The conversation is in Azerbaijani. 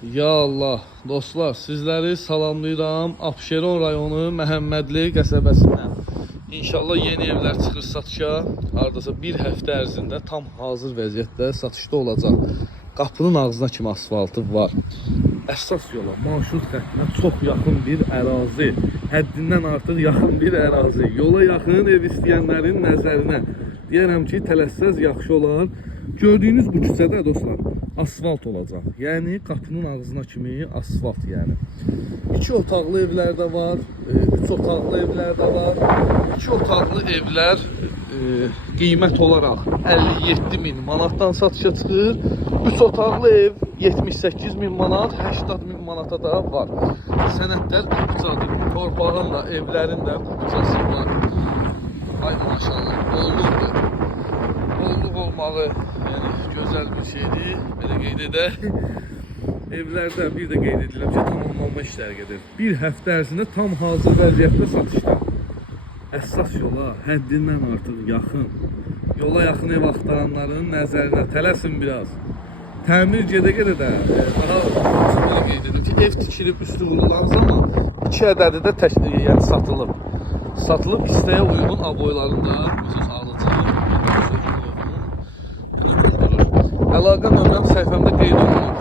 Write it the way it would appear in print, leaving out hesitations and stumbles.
Ya Allah, dostlar, sizləri salamlayıram. Abşeron rayonu Məhəmmədli qəsəbəsindən. İnşallah yeni evlər çıxır satışa. Hardasa bir həftə ərzində tam hazır vəziyyətdə satışda olacaq. Qapının ağzına kimi asfaltı var. Əsas yola, marşrut xəttinə çox yaxın bir ərazi. Həddindən artıq yaxın bir ərazi. Yola yaxın ev istəyənlərin nəzərinə. Deyərəm ki, tələssəz yaxşı olar. Gördüyünüz bu küçədə dostlar asfalt olacaq. Yəni qapının ağzına kimi asfalt yəni. 2 otaqlı evlər də var, 3 otaqlı evlər də var. 2 otaqlı evlər qiymət olaraq 57.000 manatdan satışa çıxır. 3 otaqlı ev 78.000 manat, 80.000 manata da var. Sənədlər qıpçadır. Torpağın da, evlərin də qıpçası var. Haydi maşallah, olduqdur. Bolluq olmalı, yəni gözəl bir şeydir. Belə qeyd edək. Evlərdə bir də qeyd edirəm ki, tamamlanma işləri gedir. Bir həftə ərzində tam hazır vəziyyətdə satışda. Əsas yola həddindən artıq yaxın. Yola yaxın ev axtaranların nəzərinə tələsin biraz. Təmir gedə-gedə də daha belə qeyd edirəm ki, ev tikilib üstü vurulan zaman 2 ədədi də yəni satılıb. Satılıb istəyə uyğun aboylarında məsələn alıcı. Əlaqə nömrəm səhifəmdə qeyd olunub.